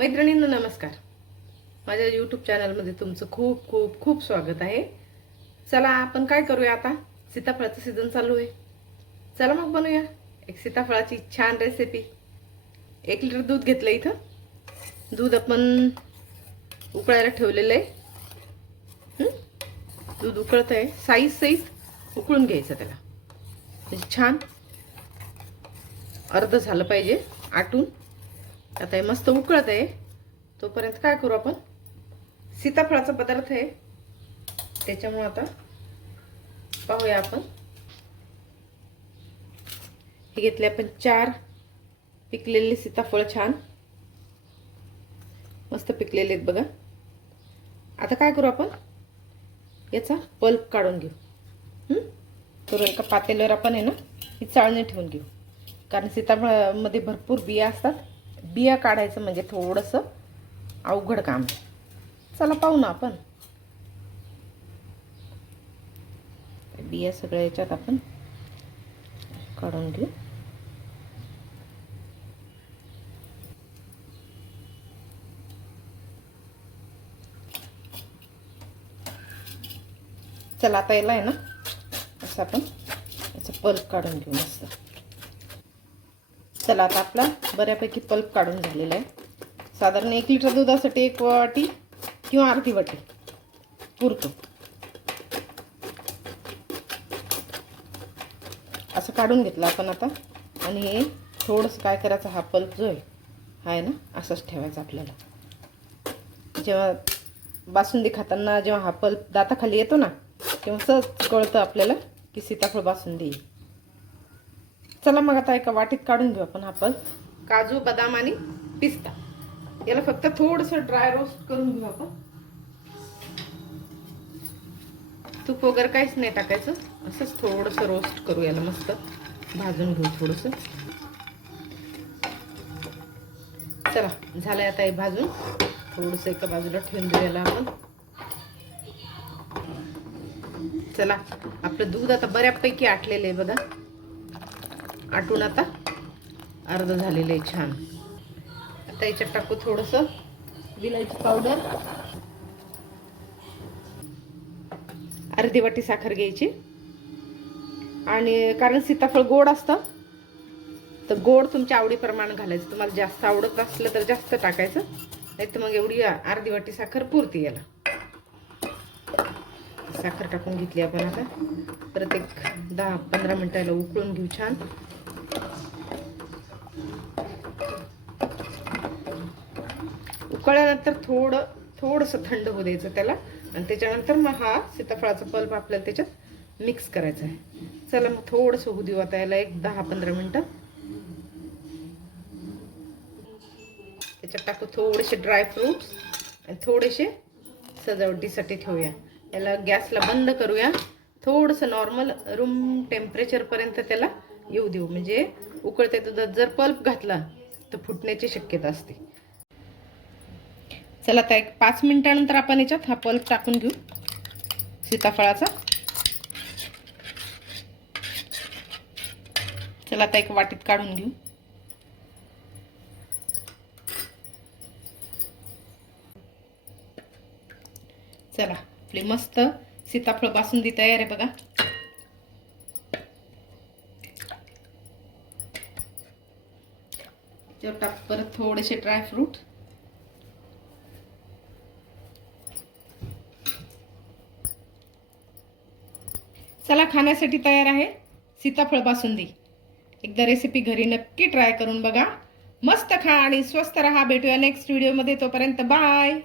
मैत्रिणींनो नमस्कार. माझ्या YouTube चॅनलमध्ये तुमचं खूप खूप खूप स्वागत आहे. चला आपण काय करूया आता, सीताफळाचा सीजन चालू आहे. चला मग बनवूया एक सीताफळाची छान रेसिपी. 1 लिटर दूध घेतलं इथं. दूध आपण उकळायला ठेवलेलं आहे. दूध उकळत आहे, साईज सहित उकळून घ्यायचं त्याला. म्हणजे छान अर्ध झालं पाहिजे आटून. आता हे मस्त उकळत आहे, तोपर्यंत काय करू आपण, सीताफळाचा पदार्थ आहे त्याच्यामुळे आता पाहूया आपण. हे घेतले आपण 4 पिकलेले सीताफळ, छान मस्त पिकलेले आहेत बघा. आता काय करू आपण, याचा पल्प काढून घेऊ. तर एका पातेल्यावर आपण आहे ना ही चाळणी ठेवून घेऊ, कारण सीताफळामध्ये भरपूर बिया असतात. बिया काढायचं म्हणजे थोडंसं अवघड काम. चला पाहू ना आपण. बिया सगळ्या याच्यात आपण काढून घेऊ. चला आता याला आहे ना असं आपण याचा पल्प काढून घेऊ मस्त. चला आता आपला बऱ्यापैकी पल्प काढून झालेला आहे. साधारण 1 लिटर दुधासाठी 1 वाटी किंवा अर्धी वाटी पुरतो. असं काढून घेतलं आपण आता. आणि हे थोडंसं काय करायचं, हा पल्प जो आहे ना असाच ठेवायचा आपल्याला. जेव्हा बासुंदी खाताना जेव्हा हा पल्प दाताखाली येतो ना, तेव्हा सहज कळतं आपल्याला की सीताफळ बासुंदी. चला मग आता एका वाटीत काढून घेऊ आपण हा पल्प. काजू, बदाम आणि पिस्ता याला फक्त थोडंसं ड्राय रोस्ट करून घेऊ आपण. तूप वगैरे काहीच नाही टाकायचं, असंच थोडंसं रोस्ट करू. याला मस्त भाजून घेऊ थोडंसं. चला झालंय आता हे भाजून. थोडंसं एका बाजूला ठेवून देऊ याला आपण. चला आपलं दूध आता बऱ्यापैकी आटलेलं आहे बघा. आटून आता अर्ध झालेलं आहे छान. आता याच्यात टाकू थोडंसं विलायची पावडर, अर्धी वाटी साखर घ्यायची. आणि कारण सीताफळ गोड असतं तर गोड तुमच्या आवडीप्रमाणे घालायचं. तुम्हाला जास्त आवडत असलं तर जास्त टाकायचं, नाही तर मग एवढी अर्धी वाटी साखर पुरते याला. साखर टाकून घेतली आपण. आता परत एक 10-15 मिनिटाला उकळून घेऊ छान. उकळल्यानंतर थोडंसं थंड होऊ द्यायचं त्याला. आणि त्याच्यानंतर मग हा सीताफळाचा पल्प आपल्याला त्याच्यात मिक्स करायचा आहे. चला मग थोडंसं होऊ देऊ आता याला एक 10-15 मिनिटं. त्याच्यात टाकू थोडेसे ड्रायफ्रूट्स आणि थोडेसे सजावटीसाठी ठेवूया. याला गॅसला बंद करूया. थोडंसं नॉर्मल रूम टेम्परेचरपर्यंत त्याला येऊ देऊ. म्हणजे उकळत्या दुधात जर पल्प घातला तर फुटण्याची शक्यता असते. चला आता एक 5 मिनिटानंतर आपण याच्यात हा पल्प टाकून घेऊ सीताफळाचा. चला आता एक वाटीत काढून घेऊ. चला आपली मस्त सीताफळ बासुंदी तयार आहे बघा. त्याच्यावर टाक परत थोडेसे ड्रायफ्रूट. चला खाण्यासाठी तयार आहे सीताफळ बासुंदी. एकदा रेसिपी घरी नक्की ट्राय करून बघा. मस्त खा आणि स्वस्त रहा. भेटूया नेक्स्ट व्हिडिओमध्ये. तोपर्यंत बाय.